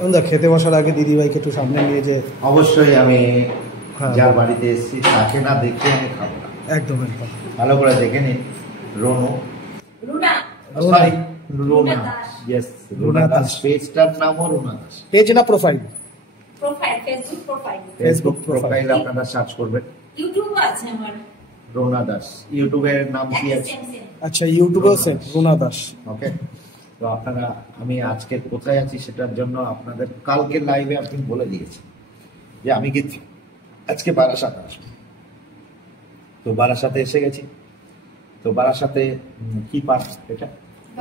বন্ধুরা খেতে বসার আগে দিদিভাইকে একটু সামনে নিয়ে যে অবশ্যই আমি হ্যাঁ, যার বাড়িতে এসেছি তাকে না দেখে আমি খাবো না। একদম একদম ভালো করে দেখে নিন। রনু রুনা রুনা। রুনা ইয়েস রুনা দাস, পেজটার নামও রুনা দাস। পেজ না profile? Profile, Facebook profile, Facebook profile আপনারা সার্চ করবেন ইউটিউব আছে আমার রুনা দাস। ইউটিউবের নাম কি আছে? আচ্ছা, ইউটিউবেও সেম রুনা দাস। ওকে, তো আপনারা, আমি আজকে কোথায় আছি সেটার জন্য আপনাদের কালকে লাইভে আপনি বলে দিয়েছেন যে আমি কি আজকে বারাসাত আসবো। তো বারাসাতে এসে গেছি। তো বারাসাতে কি পাড়া এটা?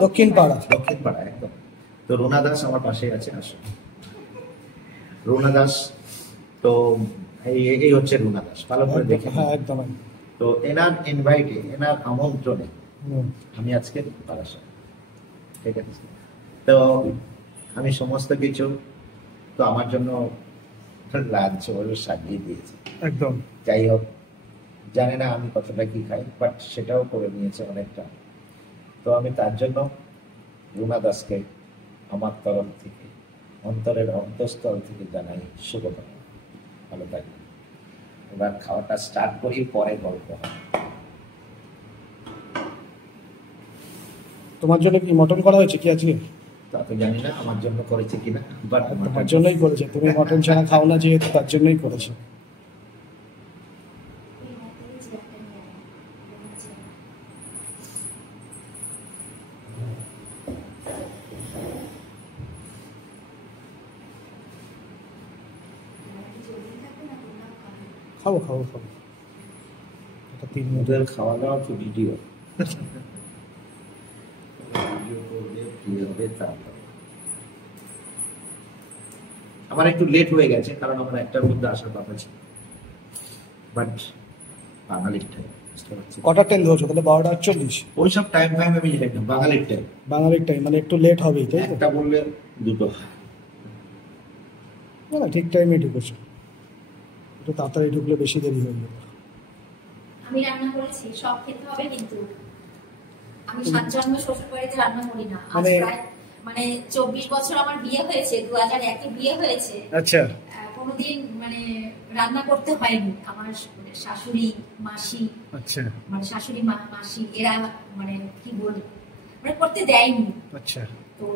দক্ষিণ পাড়া। দক্ষিণ পাড়া একদম। তো রুনা দাস আমার পাশে আছে, আসো। রুনা দাস, তো এই হচ্ছে রুনা দাস, ভালো করে দেখে। হ্যাঁ একদম একদম। তো এনার ইনভাইটে, এনার আমন্ত্রণে হুম। আমি আজকে বারাসাত, ঠিক আছে। তো আমি সমস্ত কিছু, তো আমার জন্য লাঞ্চ সাজিয়ে দিয়েছে একদম। যাই হোক, জানি না আমি কতটা কি খাই, বাট সেটাও করে নিয়েছে অনেকটা। তো আমি তার জন্য রুনা দাসকে আমার তরফ থেকে, অন্তরের অন্তঃস্থল থেকে জানাই শুভকামনা। ভালো থাকবে। এবার খাওয়াটা স্টার্ট করি, পরে গল্প হবে। তোমার জন্য কি মটন করা হয়েছে কি আজকে? তা তো জানি না আমার জন্য করেছে কিনা, বাট তোমার জন্যই করেছে, তুমি মটন ছাড়া খাও না যেহেতু, তার জন্যই করেছে। খাবো খাবো খাবো, এটা 3 মিনিট। ওদের খাওয়া দাওয়া তো ভিডিও ভিডিও করবে কি হবে তারপরে। আমার একটু লেট হয়ে গেছে, কারণ আমার একটার মধ্যে আসার কথা ছিল, বাট বাঙালির টাইম, বুঝতে পারছি। কটার টাইম ধরছো তাহলে? 12:48। ওইসব টাইম আমি জানি না, বাঙালির টাইম। বাঙালির টাইম মানে একটু লেট হবেই, তাই তো? একটা বললে দুটো। না ঠিক টাইমে ঢুকেছো, একটু তাড়াতাড়ি ঢুকলে বেশি দেরি হয়ে যাবে। আমি রান্না করেছি, সব খেতে হবে কিন্তু আমি 7 জন্ম শ্বশুর বাড়িতে রান্না করি না। আজ প্রায় 24 বছর আমার বিয়ে হয়েছে, 2001-এ বিয়ে হয়েছে। আচ্ছা। কোনোদিন রান্না করতে হয়নি। আমার শাশুড়ি মাসি, আচ্ছা শাশুড়ি মাসি এরা কি বলি করতে দেয়নি। আচ্ছা। তো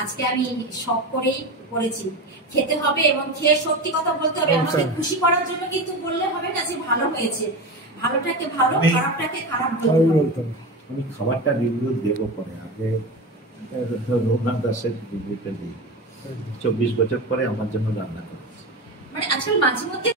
আজকে আমি শখ করেই করেছি। খেতে হবে এবং খেয়ে সত্যি কথা বলতে হবে। আমাকে খুশি করার জন্য কিন্তু বললে হবে না যে ভালো হয়েছে। ভালোটাকে ভালো, খারাপটাকে খারাপ বলতে হবে। আমি খাবারটা রিভিউ দেবো পরে, আগে রঘুনাথ দাসের রিভিউটা দিই। 24 বছর পরে আমার জন্য রান্না করেছে। আসলে মাঝে মধ্যে